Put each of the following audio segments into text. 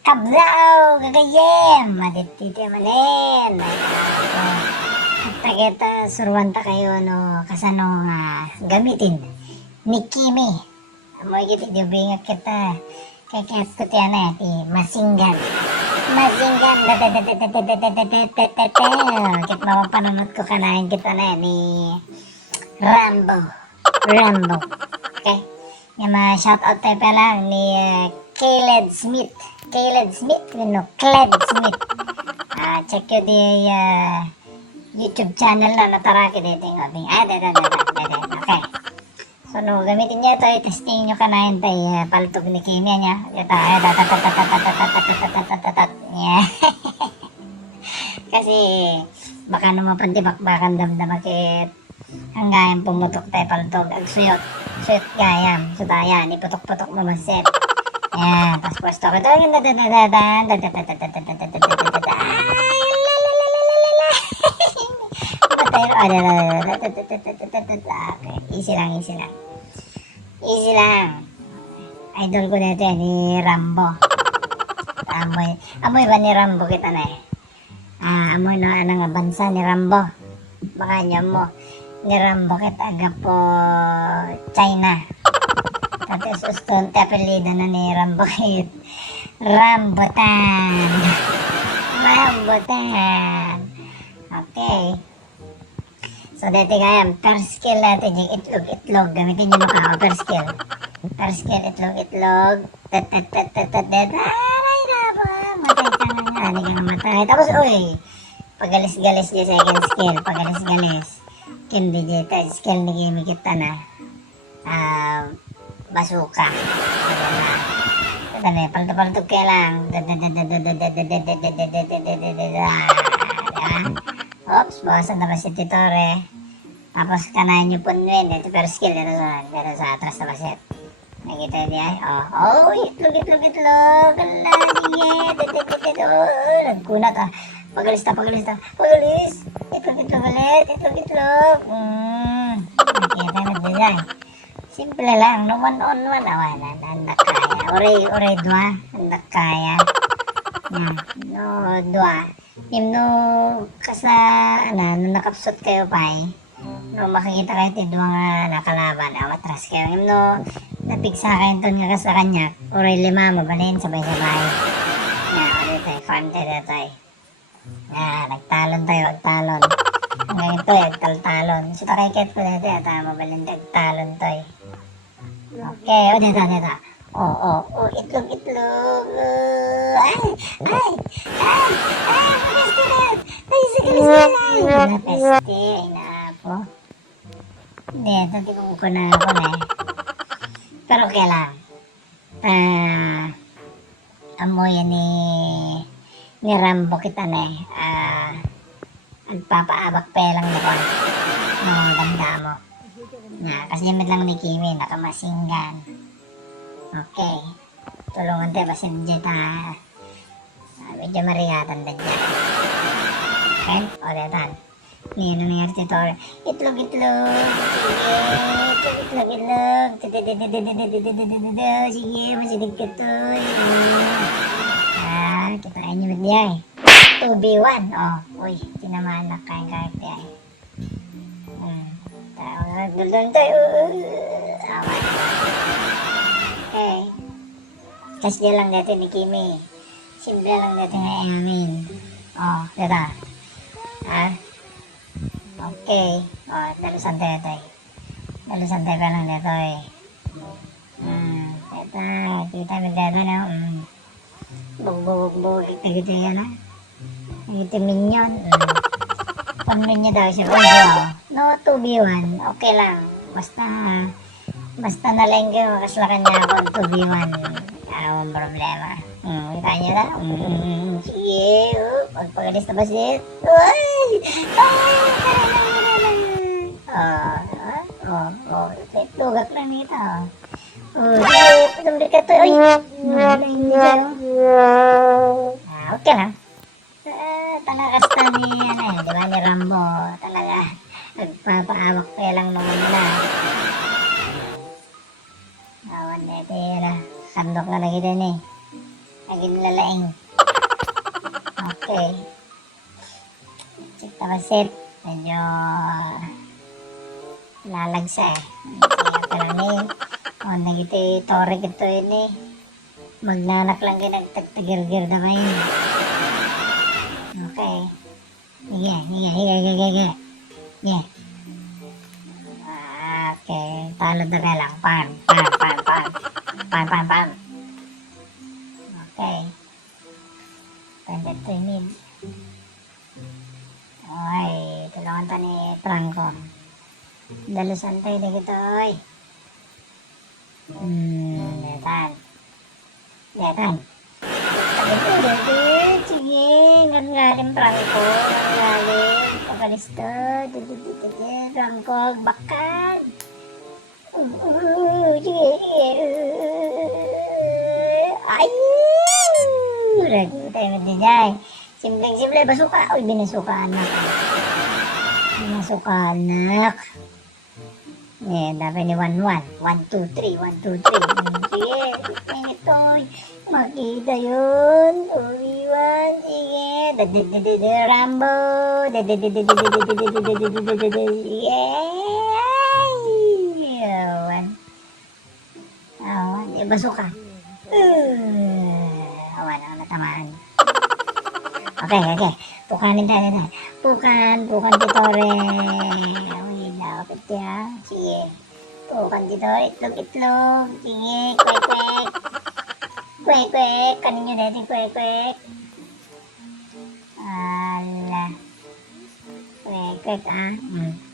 Kablaw, gagayem, madititi manen. Takita surwanta kayo no kasano nga gamitin ni Kimi. Amoy kita dibingat kita kakit ko tiyan na ti masinggan. Masinggan kit mapapanood ko kanain kita na ni Rambo. Okay? Yung mga shoutout tayo pa lang ni Caleb Smith, Cled Smith. Check yun di YouTube channel na nataraki dito yung abing. Okay. So, no, gamitin niya ito, testing nyo kanayin tayo, paltog ni Kimi niya. Ito, kasi, baka naman pantibak-bakan damdamakit hanggang pumutok tayo paltog. Ag suyot gayam, sutayan, iputok-putok mo maset. Ayan, tapos pwesto ko ito, easy lang. Idol ko dito ni Rambo. Amoy ba ni Rambo kita na amoy na nga bansa ni Rambo. Baka niya mo ni Rambo kita aga po China. Tapos uston tapelida na ni Rambo kit Rambutan. Okay. So, dito kaya, per skill natin yung itlog. Gamitin nyo mukha ko, per skill, itlog. Aray na po. Matay ka na nga. Hindi ka namatay. Tapos, pagalis-galis di second skill. Hindi dito, skill ni Kimi kita na. Basuka. Ito na, palto-paltog kaya lang. Oops, bawasan na ba si Titore? Tapos kanayin nyo punwin. Ito per skill. Dito sa atras na baset. Nakita niya? Itlog. Ala, sige. Nagkunat Pagalis. Itlog ulit. Nakita na dyan. Simple lang. No one on one. Andak kaya. Oray dua. Andak kaya. No dua. Yung kasa nakapsot kayo pa makikita kayo tidwa nga nakalaban matras kayo yung napigsa kayo ito nga kasa kanya oray lima mabalin sabay-sabay ulit farm tayo nagtalon hanggang ito agtaltalon so takikit ko dito mabalin agtalon tayo okay dito itlog peste na po hindi ko na ako pero okay lang amoy ni Rambo kita agpapaabak pa lang na ko damda mo kasi yun lang ni Kimi nakamasinggan. Okay. Tulungan tayo kasi dyan medyo mariyatan na dyan. Okay? Dyan. Ngayon nangyari dito. Itlog. Sige, masilig ka to. Kitain nyo ba diya 2v1. Tinamaan na kayang kakti Doon tayo. Kasi lang dito ni Kimi. Simple lang dito na amin. Dito. Okay. Dalusan tayo. Dalusan tayo pa lang dito Dito. Kita mo dito na. Bug. Nagito yan Nagito minion. Pan-minion daw siya. No, 2v1. Okay lang. Basta na lang kayo. Makaslakan niya ako 2v1. Walang problema. Kita nyo na? Sige. Pagpagalis na basit. Tugak lang nito. Sige. Patuloy ka to. Okay lang. Talaga kasta ni Rambo. Talaga. Nagpapaawak kaya lang naman na. Awan na ito yun Sandok na lagi din Naging lalaing. Okay. Check tapasit. Medyo lalagsa eh. Pero ni, nagiti tore kito yun eh. Magnanak lang kayo nagtagtagirgir na kayo. Okay. Higa. Yeah. Okay. Talo na lang. Pan. Okay. Pwede ito yung okay. Tulungan ta ni Franco. Dalusan tayo na kito oy. Detan. Sige. Ngalim Franco. Ngalim. Pagalisto. Franco. Bakal. Sige. Ay. Ragu tayo magdijay. Simpleng-simple. Basuka. Uy, binasuka anak. Eh, dapat ni 1-1. 1-2-3. Sige. Ito. Makita yun. 2-1. Sige. Rambo. Sige. Awan. Basuka. Awan ang natamaan. Okay. Pukanin tayo. Pukan Titore. Uy, lapit ya. Sige. Pukan Titore. Itlog. Sige. Kwek. Kanin nyo dati. Kwek. Ala. Kwek ah.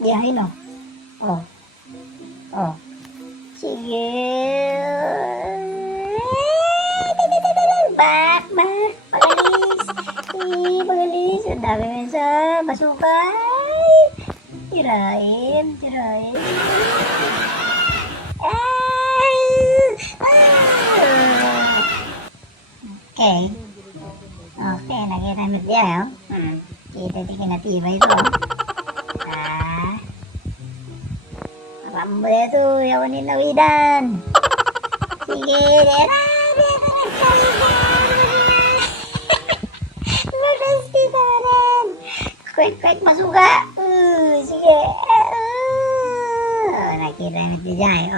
Diyahin o. Oh. Sige. Bak. Pagalis. Ang dami mo sa basuka. Tirain. Okay, nagiramit dia. Kita di kinatiba ito. Rambo itu yawan ninawidan. Sige, Kwek masuka. Sige. Nakiramit di jay.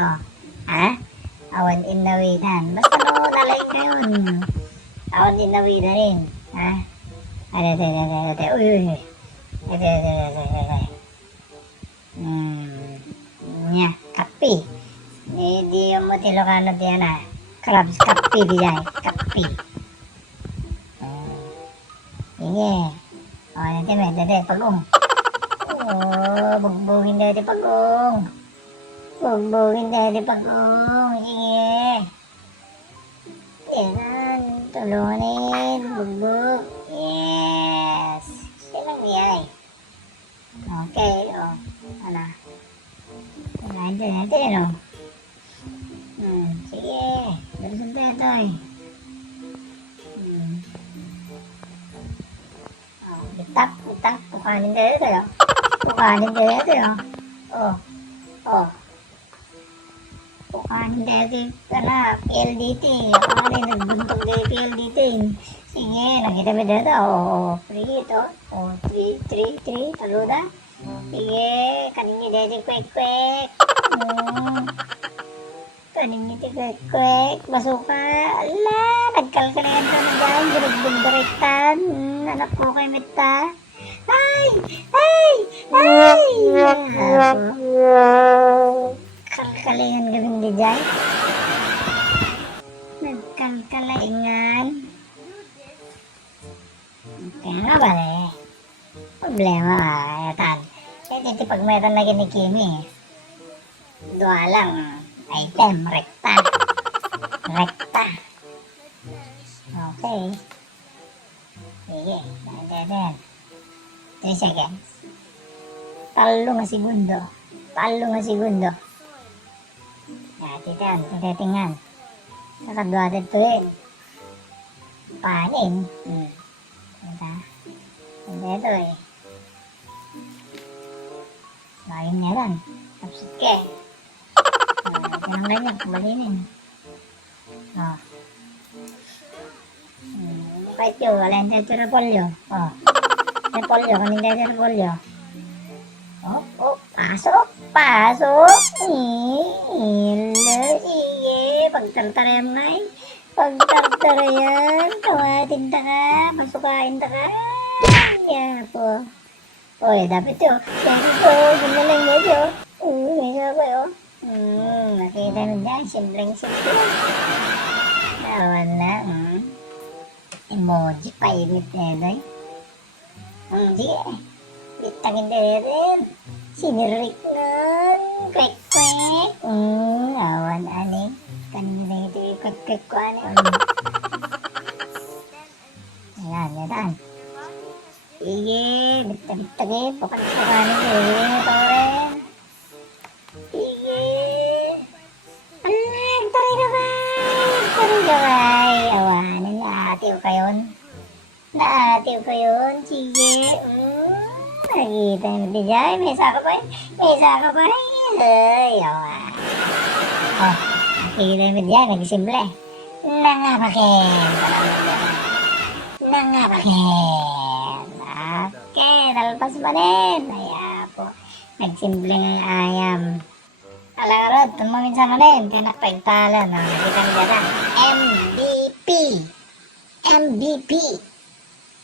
Awan inawidan. Basta no, nalain kayo. Awan inawidan rin. Ada. Uy. Nya, kapi. Di mo Ilocano diyan na. Crabs, kapi di jay. Kapi. Sige. Nanti may pagong. Bugbugin dati pagong. Sige. Yan. Tulunin. Bugbog. Yes. Silang biyay. Okay. Ano? Natin. Sige. Dalusan tayo. Bitak. Pukanin tayo. Pukanin tayo. Karena PLDT. Ako rin nagbuntog kayo PLDT. Sige, nakita mo dito. Free ito. 3. Taluda. Sige, kanin nyo dito. Kwek. Kanin nyo dito. Kwek. Basuka. Ala, nagkalkalayan ka na dyan. Ginugbog-direktan. Anak ko kay Mita. Ay! Kalkalayan gawin di dyan. Nagkalkalayan. Kaya nga ba problema ayatan. Hindi pag meron lagi ni Kimi. Dua lang. Item. Rekta. Okay. Sige. 3 seconds. Talo nga segundo. Titingnan. Nakadwa dito yun. Panin. Ito eh. Lain niya lang. Tapos ke. Ito lang ganyan. Kumalinin. Kahit yun, wala yung teto repolyo. Oh. Repolyo, kanin teto repolyo. Oh, oh, pasok, pasok. Hello, sige. Pagtartara yan, Nay. Pagtartara yan. Kawatin ta ka. Pasukain ta ka. Yeah, po. Oy, dapat yun. Dapat yun. Gumalang yun yun. May sabi yun. Nakita mo dyan. Simpleng-simple. Nawan na. Emoji pa init na yun. Sige. Bitangin na rin. Sinirik nun. Kwek-kwek. Nawan ani. Kanina ito yung kwek-kwek ko ani. Yan. Sige. Bitangin. Papantapanin ko. Ito rin. Sige. Alag. Taray na bay. Awanan. Naatiw ka yun. Naatiw ko yun. Sige. Nakita mo din dyan. May isa ka pa. Ay, awan. Oh, nakita mo dyan. Nagsimple. Nangapakin. Okay, talpas pa rin. Kaya po. Nagsimple ng ayam. Alarod, tumawin sa manin. Tinakpagtala. Nakita mo dyan. MVP.